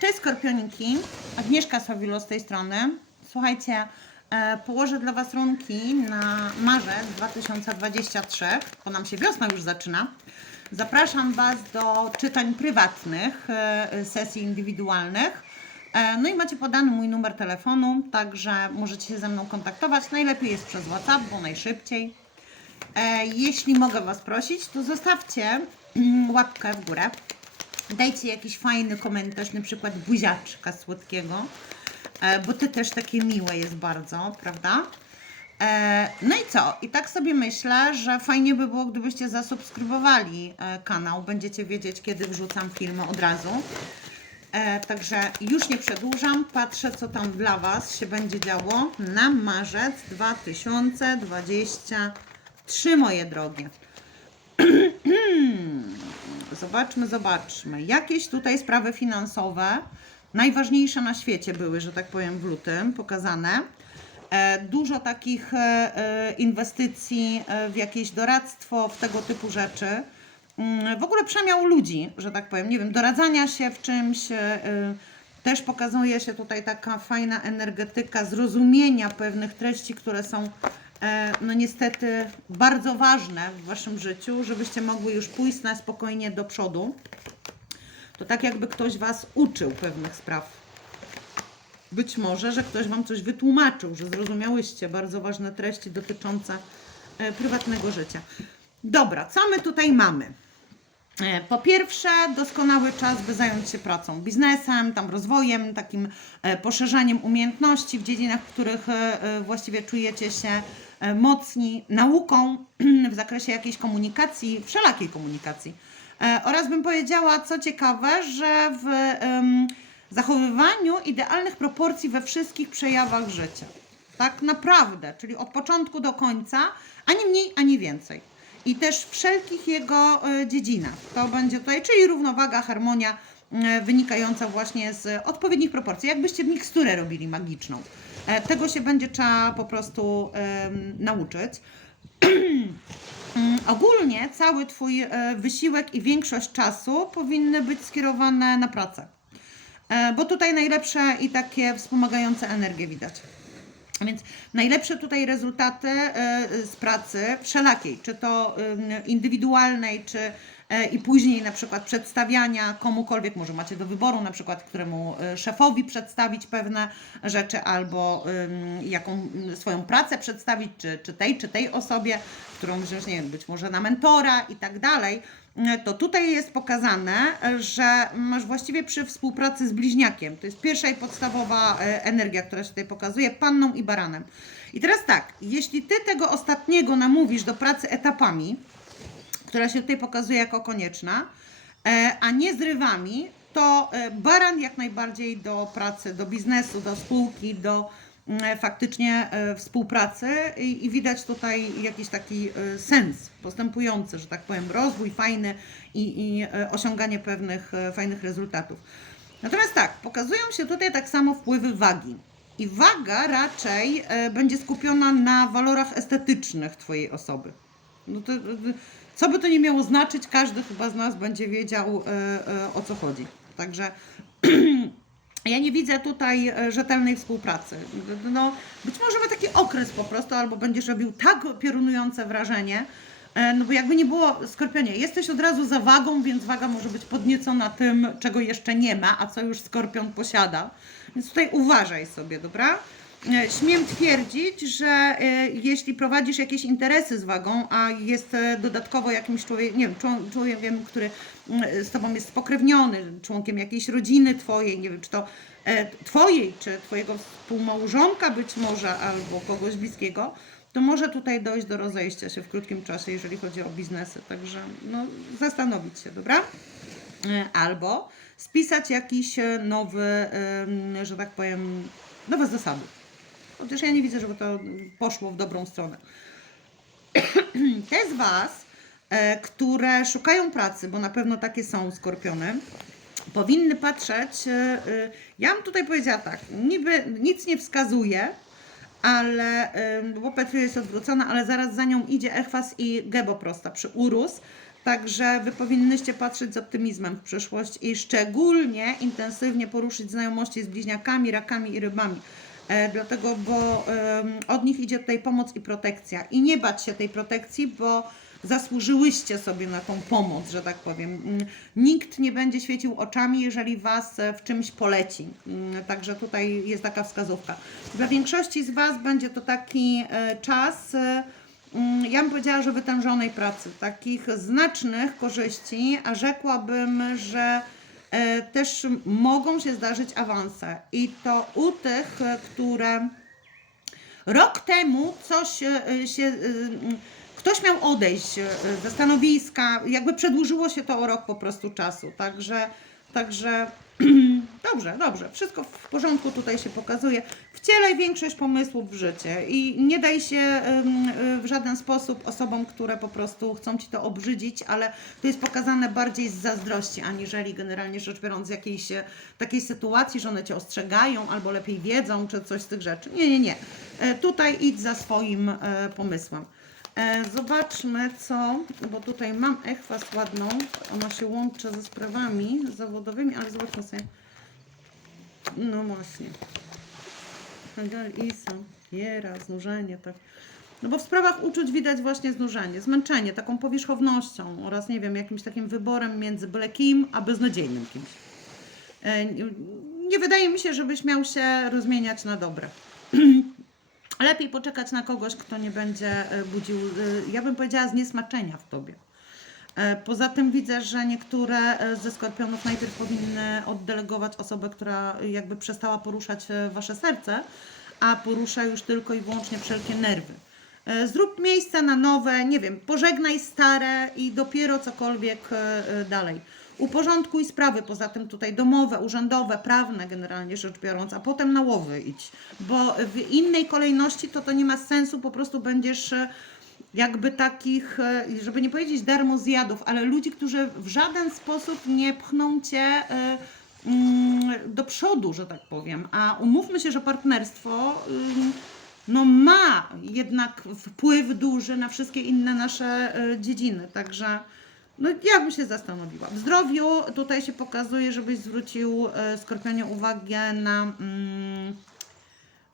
Cześć Skorpioniki, Agnieszka Sawilo z tej strony. Słuchajcie, e, położę dla Was runki na marzec 2023, bo nam się wiosna już zaczyna. Zapraszam Was do czytań prywatnych, e, sesji indywidualnych. E, No i macie podany mój numer telefonu, także możecie się ze mną kontaktować. Najlepiej jest przez WhatsApp, bo najszybciej. Jeśli mogę Was prosić, to zostawcie łapkę w górę. Dajcie jakiś fajny komentarz, na przykład buziaczka słodkiego, e, bo to też takie miłe jest bardzo, prawda? E, No i co? I tak sobie myślę, że fajnie by było, gdybyście zasubskrybowali e, kanał. Będziecie wiedzieć, kiedy wrzucam filmy od razu. Także już nie przedłużam, patrzę co tam dla Was się będzie działo na marzec 2023, moje drogie. Zobaczmy, zobaczmy. Jakieś tutaj sprawy finansowe, najważniejsze na świecie były, że tak powiem, w lutym pokazane. E, Dużo takich e, e, inwestycji w jakieś doradztwo, w tego typu rzeczy. Mm, W ogóle przemiał ludzi, że tak powiem, nie wiem, doradzania się w czymś. Też pokazuje się tutaj taka fajna energetyka zrozumienia pewnych treści, które są no niestety bardzo ważne w Waszym życiu, żebyście mogły już pójść na spokojnie do przodu. To tak jakby ktoś Was uczył pewnych spraw. Być może, że ktoś Wam coś wytłumaczył, że zrozumiałyście bardzo ważne treści dotyczące e, prywatnego życia. Dobra, co my tutaj mamy? E, Po pierwsze, doskonały czas, by zająć się pracą, biznesem, tam rozwojem, takim e, poszerzaniem umiejętności w dziedzinach, w których e, e, właściwie czujecie się e, mocni, nauką w zakresie jakiejś komunikacji, wszelakiej komunikacji. E, Oraz bym powiedziała, co ciekawe, że w zachowywaniu idealnych proporcji we wszystkich przejawach życia. Tak naprawdę, czyli od początku do końca, ani mniej, ani więcej i też wszelkich jego e, dziedzinach. To będzie tutaj, czyli równowaga, harmonia e, wynikająca właśnie z odpowiednich proporcji. Jakbyście miksturę robili magiczną. E, Tego się będzie trzeba po prostu nauczyć. Ogólnie cały Twój e, wysiłek i większość czasu powinny być skierowane na pracę. E, Bo tutaj najlepsze i takie wspomagające energie widać. Więc najlepsze tutaj rezultaty z pracy wszelakiej, czy to indywidualnej, czy i później na przykład przedstawiania komukolwiek, może macie do wyboru na przykład któremu e, szefowi przedstawić pewne rzeczy albo jaką mm, swoją pracę przedstawić, czy, czy tej, czy tej osobie, którą wziąć, nie wiem, być może na mentora i tak dalej, e, to tutaj jest pokazane, e, że masz właściwie przy współpracy z bliźniakiem, to jest pierwsza i podstawowa e, energia, która się tutaj pokazuje, panną i baranem. I teraz tak, jeśli ty tego ostatniego namówisz do pracy etapami, która się tutaj pokazuje jako konieczna, e, a nie zrywami, to e, baran jak najbardziej do pracy, do biznesu, do spółki, do mm, faktycznie e, współpracy i, widać tutaj jakiś taki sens postępujący, że tak powiem, rozwój fajny i, i osiąganie pewnych fajnych rezultatów. Natomiast tak, pokazują się tutaj tak samo wpływy wagi. I waga raczej będzie skupiona na walorach estetycznych Twojej osoby. No to, co by to nie miało znaczyć, każdy chyba z nas będzie wiedział e, e, o co chodzi. Także ja nie widzę tutaj e, rzetelnej współpracy. No, być może ma taki okres po prostu, albo będziesz robił tak piorunujące wrażenie, no bo jakby nie było, Skorpionie, jesteś od razu za wagą, więc waga może być podniecona tym, czego jeszcze nie ma, a co już Skorpion posiada. Więc tutaj uważaj sobie, dobra? E, Śmiem twierdzić, że e, jeśli prowadzisz jakieś interesy z wagą, a jest e, dodatkowo jakimś człowiekiem, nie wiem, człowiekiem, który mm, z tobą jest spokrewniony, członkiem jakiejś rodziny twojej, nie wiem, czy to twojej, czy twojego współmałżonka być może, albo kogoś bliskiego, to może tutaj dojść do rozejścia się w krótkim czasie, jeżeli chodzi o biznesy. Także no, zastanowić się, dobra? Albo spisać jakiś nowy, że tak powiem, nowe zasady. Chociaż ja nie widzę, żeby to poszło w dobrą stronę. Te z Was, e, które szukają pracy, bo na pewno takie są skorpiony, powinny patrzeć. e, e, Ja bym tutaj powiedziała tak, niby nic nie wskazuje, ale bo Petry jest odwrócona, ale zaraz za nią idzie Echwas i Gebo prosta przy Urus. Także wy powinnyście patrzeć z optymizmem w przyszłość i szczególnie intensywnie poruszyć znajomości z bliźniakami, rakami i rybami. E, dlatego, bo od nich idzie tutaj pomoc i protekcja. I nie bać się tej protekcji, bo zasłużyłyście sobie na tą pomoc, że tak powiem. Mm, Nikt nie będzie świecił oczami, jeżeli Was e, w czymś poleci. Mm, Także tutaj jest taka wskazówka. Dla większości z Was będzie to taki e, czas, mm, ja bym powiedziała, że wytężonej pracy, takich znacznych korzyści, a rzekłabym, że też mogą się zdarzyć awanse. I to u tych, e, które Rok temu coś e, się. e, Ktoś miał odejść e, ze stanowiska, jakby przedłużyło się to o rok po prostu czasu. Także, także dobrze, dobrze, wszystko w porządku tutaj się pokazuje. Wcielaj większość pomysłów w życie i nie daj się w żaden sposób osobom, które po prostu chcą ci to obrzydzić, ale to jest pokazane bardziej z zazdrości, aniżeli generalnie rzecz biorąc z jakiejś e, takiej sytuacji, że one cię ostrzegają albo lepiej wiedzą, czy coś z tych rzeczy. Nie, nie, nie. E, Tutaj idź za swoim e, pomysłem. Zobaczmy co, bo tutaj mam echwas ładną, ona się łączy ze sprawami zawodowymi, ale zobaczmy sobie. No właśnie. Hegel, Isa, Jera, znużenie, tak. No bo w sprawach uczuć widać właśnie znużenie, zmęczenie, taką powierzchownością oraz, nie wiem, jakimś takim wyborem między byle kim, a beznadziejnym kimś. E, Nie, nie wydaje mi się, żebyś miał się rozmieniać na dobre. Lepiej poczekać na kogoś, kto nie będzie e, budził, e, ja bym powiedziała, zniesmaczenia w tobie. E, Poza tym widzę, że niektóre e, ze skorpionów najpierw powinny oddelegować osobę, która jakby przestała poruszać e, wasze serce, a porusza już tylko i wyłącznie wszelkie nerwy. Zrób miejsce na nowe, nie wiem, pożegnaj stare i dopiero cokolwiek dalej. Uporządkuj sprawy, poza tym tutaj domowe, urzędowe, prawne generalnie rzecz biorąc, a potem na łowy idź, bo w innej kolejności to to nie ma sensu, po prostu będziesz jakby takich, e, żeby nie powiedzieć darmozjadów, ale ludzi, którzy w żaden sposób nie pchną cię e, mm, do przodu, że tak powiem. A umówmy się, że partnerstwo ym, no, ma jednak wpływ duży na wszystkie inne nasze e, dziedziny. Także no, ja bym się zastanowiła. W zdrowiu tutaj się pokazuje, żebyś zwrócił Skorpionie uwagę na. Mm,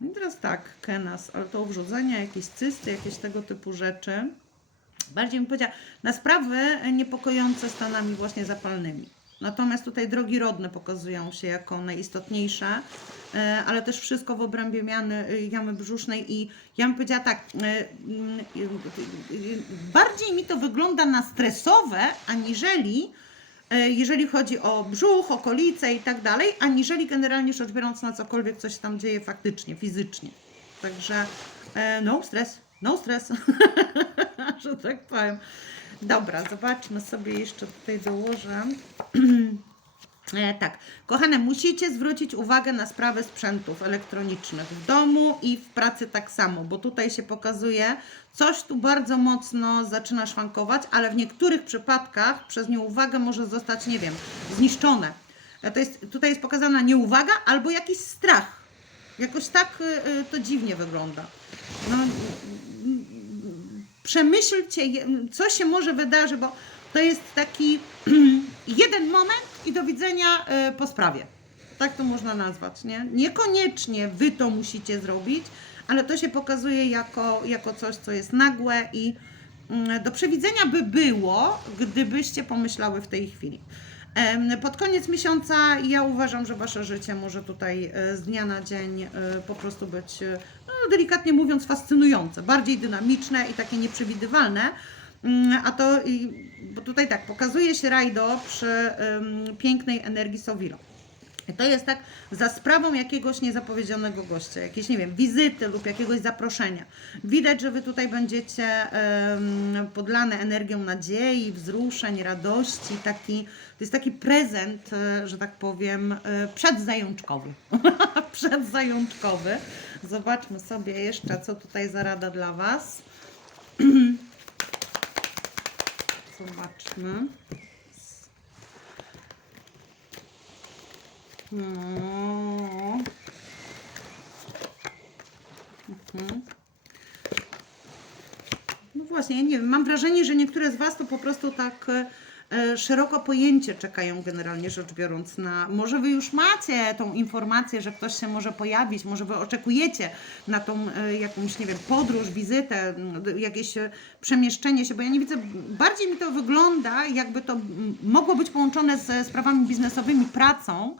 i teraz tak, kenas, ale to ubrzodzenia, jakieś cysty, jakieś tego typu rzeczy. Bardziej bym powiedziała, na sprawy niepokojące stanami właśnie zapalnymi. Natomiast tutaj drogi rodne pokazują się jako najistotniejsze, e, ale też wszystko w obrębie miany, y, jamy brzusznej i ja bym powiedziała tak, e, mm, bardziej mi to wygląda na stresowe, aniżeli e, jeżeli chodzi o brzuch, okolice i tak dalej, aniżeli generalnie rzecz biorąc na cokolwiek, coś tam dzieje faktycznie, fizycznie. Także e, no stres, no stres, że tak powiem. Dobra, zobaczmy sobie jeszcze tutaj dołożę. E, tak, kochane, musicie zwrócić uwagę na sprawę sprzętów elektronicznych w domu i w pracy tak samo, bo tutaj się pokazuje, coś tu bardzo mocno zaczyna szwankować, ale w niektórych przypadkach przez nieuwagę może zostać, nie wiem, zniszczone. E, To jest, tutaj jest pokazana nieuwaga albo jakiś strach. Jakoś tak y, to dziwnie wygląda. No, przemyślcie, co się może wydarzy, bo to jest taki jeden moment i do widzenia e, po sprawie. Tak to można nazwać, nie? Niekoniecznie wy to musicie zrobić, ale to się pokazuje jako, jako coś, co jest nagłe i mm, do przewidzenia by było, gdybyście pomyślały w tej chwili. Pod koniec miesiąca ja uważam, że wasze życie może tutaj e, z dnia na dzień e, po prostu być, no, delikatnie mówiąc, fascynujące, bardziej dynamiczne i takie nieprzewidywalne. Mm, A to, bo tutaj tak, pokazuje się rajdo przy em, pięknej energii Sowilo. I To jest tak za sprawą jakiegoś niezapowiedzianego gościa, jakiejś, nie wiem, wizyty lub jakiegoś zaproszenia. Widać, że Wy tutaj będziecie em, podlane energią nadziei, wzruszeń, radości. Taki, to jest taki prezent, e, że tak powiem, e, przedzajączkowy. przedzajączkowy. Zobaczmy sobie jeszcze, co tutaj za rada dla Was. Zobaczmy. No. Mhm. No właśnie, ja nie wiem, mam wrażenie, że niektóre z Was to po prostu tak e, szeroko pojęcie czekają generalnie rzecz biorąc na, może Wy już macie tą informację, że ktoś się może pojawić, może Wy oczekujecie na tą e, jakąś, nie wiem, podróż, wizytę, jakieś e, przemieszczenie się, bo ja nie widzę, bardziej mi to wygląda, jakby to mogło być połączone ze sprawami biznesowymi, pracą,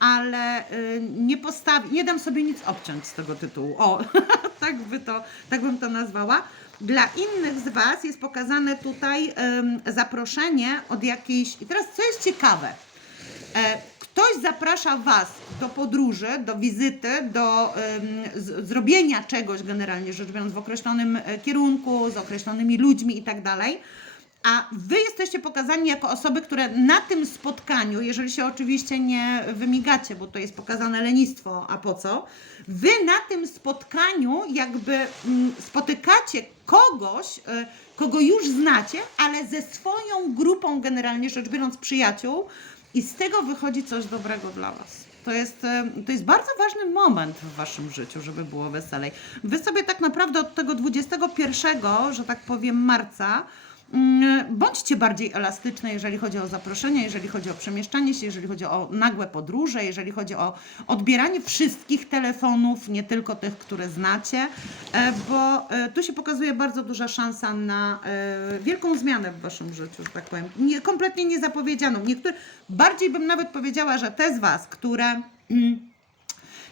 ale nie postawi, nie dam sobie nic obciąć z tego tytułu. O, tak, by to, tak bym to nazwała. Dla innych z Was jest pokazane tutaj zaproszenie od jakiejś. I teraz co jest ciekawe? E, Ktoś zaprasza Was do podróży, do wizyty, do zrobienia czegoś generalnie rzecz biorąc w określonym e, kierunku, z określonymi ludźmi i tak. A wy jesteście pokazani jako osoby, które na tym spotkaniu, jeżeli się oczywiście nie wymigacie, bo to jest pokazane lenistwo, a po co? Wy na tym spotkaniu jakby mm, spotykacie kogoś, y, kogo już znacie, ale ze swoją grupą generalnie rzecz biorąc przyjaciół i z tego wychodzi coś dobrego dla was. To jest, e, to jest bardzo ważny moment w waszym życiu, żeby było weselej. Wy sobie tak naprawdę od tego 21, że tak powiem, marca, bądźcie bardziej elastyczne, jeżeli chodzi o zaproszenie, jeżeli chodzi o przemieszczanie się, jeżeli chodzi o nagłe podróże, jeżeli chodzi o odbieranie wszystkich telefonów, nie tylko tych, które znacie, e, bo e, tu się pokazuje bardzo duża szansa na e, wielką zmianę w waszym życiu, że tak powiem. Nie, kompletnie niezapowiedzianą. Bardziej bym nawet powiedziała, że te z was, które. Mm,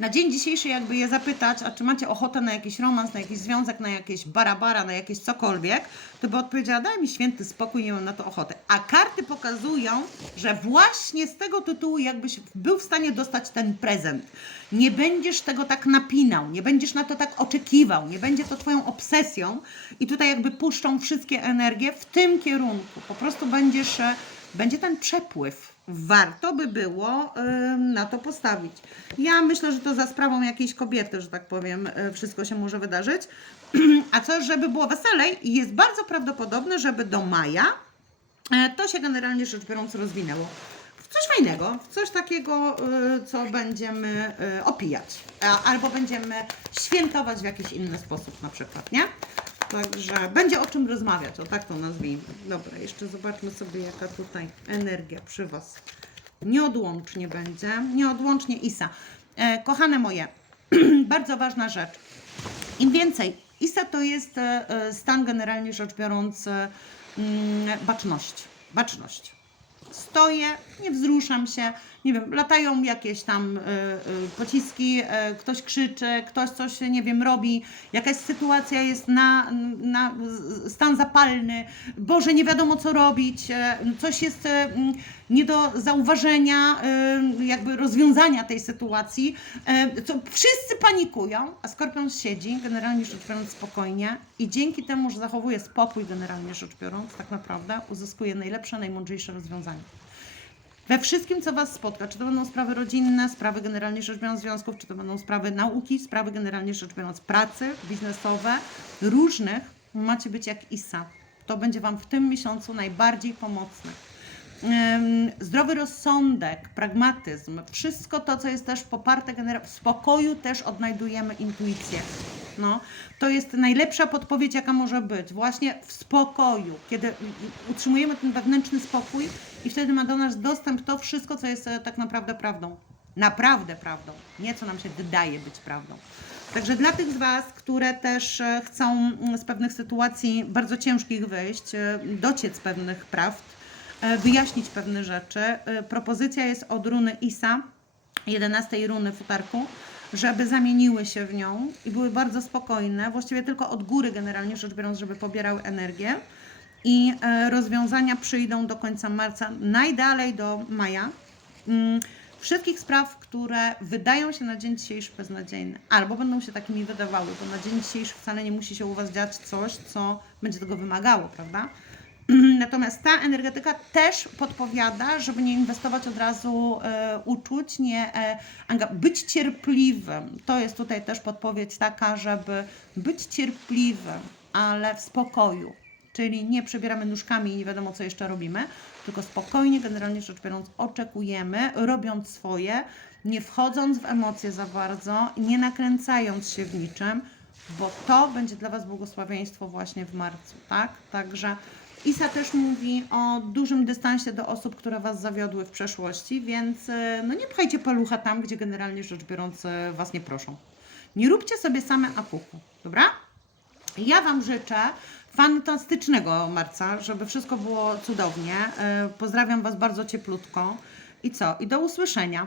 na dzień dzisiejszy jakby je zapytać, a czy macie ochotę na jakiś romans, na jakiś związek, na jakieś barabara, na jakieś cokolwiek, to by odpowiedziała, daj mi święty spokój, nie mam na to ochotę. A karty pokazują, że właśnie z tego tytułu jakbyś był w stanie dostać ten prezent. Nie będziesz tego tak napinał, nie będziesz na to tak oczekiwał, nie będzie to twoją obsesją i tutaj jakby puszczą wszystkie energie w tym kierunku. Po prostu będziesz, e, będzie ten przepływ warto by było na to postawić. Ja myślę, że to za sprawą jakiejś kobiety, że tak powiem, y, wszystko się może wydarzyć. A co, żeby było weselej, jest bardzo prawdopodobne, żeby do maja e, to się generalnie rzecz biorąc rozwinęło. Coś fajnego, coś takiego, y, co będziemy y, opijać, albo będziemy świętować w jakiś inny sposób na przykład, nie? Także będzie o czym rozmawiać, o tak to nazwijmy. Dobra, jeszcze zobaczmy sobie, jaka tutaj energia przy Was. Nieodłącznie będzie, nieodłącznie Isa. E, kochane moje, bardzo ważna rzecz. Im więcej, ISA to jest e, e, stan generalnie rzecz biorąc e, mm, baczność. Baczność. Stoję, nie wzruszam się, nie wiem, latają jakieś tam y, y, pociski, y, ktoś krzyczy, ktoś coś, nie wiem, robi, jakaś sytuacja jest na, na stan zapalny, Boże, nie wiadomo co robić, e, coś jest e, nie do zauważenia, jakby rozwiązania tej sytuacji. E, Co, wszyscy panikują, a Skorpion siedzi, generalnie rzecz biorąc, spokojnie i dzięki temu, że zachowuje spokój, generalnie rzecz biorąc, tak naprawdę uzyskuje najlepsze, najmądrzejsze rozwiązanie. We wszystkim, co Was spotka, czy to będą sprawy rodzinne, sprawy generalnie rzecz biorąc związków, czy to będą sprawy nauki, sprawy generalnie rzecz biorąc pracy, biznesowe, różnych, macie być jak Isa. To będzie Wam w tym miesiącu najbardziej pomocne. Zdrowy rozsądek, pragmatyzm, wszystko to, co jest też poparte w spokoju też odnajdujemy intuicję. No, to jest najlepsza podpowiedź, jaka może być. Właśnie w spokoju, kiedy utrzymujemy ten wewnętrzny spokój i wtedy ma do nas dostęp to wszystko, co jest e, tak naprawdę prawdą. Naprawdę prawdą. Nie co nam się wydaje być prawdą. Także dla tych z Was, które też e, chcą mm, z pewnych sytuacji bardzo ciężkich wyjść, e, dociec pewnych prawd, wyjaśnić pewne rzeczy, propozycja jest od runy Isa, 11 runy futarku, żeby zamieniły się w nią i były bardzo spokojne, właściwie tylko od góry generalnie rzecz biorąc, żeby pobierały energię. I e, rozwiązania przyjdą do końca marca, najdalej do maja. Mm, Wszystkich spraw, które wydają się na dzień dzisiejszy beznadziejne, albo będą się takimi wydawały, bo na dzień dzisiejszy wcale nie musi się u Was dziać coś, co będzie tego wymagało, prawda? Natomiast ta energetyka też podpowiada, żeby nie inwestować od razu e, uczuć, nie e, być cierpliwym. To jest tutaj też podpowiedź taka, żeby być cierpliwym, ale w spokoju. Czyli nie przebieramy nóżkami i nie wiadomo, co jeszcze robimy, tylko spokojnie, generalnie rzecz biorąc, oczekujemy, robiąc swoje, nie wchodząc w emocje za bardzo, nie nakręcając się w niczym, bo to będzie dla Was błogosławieństwo właśnie w marcu, tak? Także Isa też mówi o dużym dystansie do osób, które Was zawiodły w przeszłości, więc e, no nie pchajcie palucha tam, gdzie generalnie rzecz biorąc e, Was nie proszą. Nie róbcie sobie same apuchu, dobra? Ja Wam życzę fantastycznego marca, żeby wszystko było cudownie. E, Pozdrawiam Was bardzo cieplutko. I co? I do usłyszenia.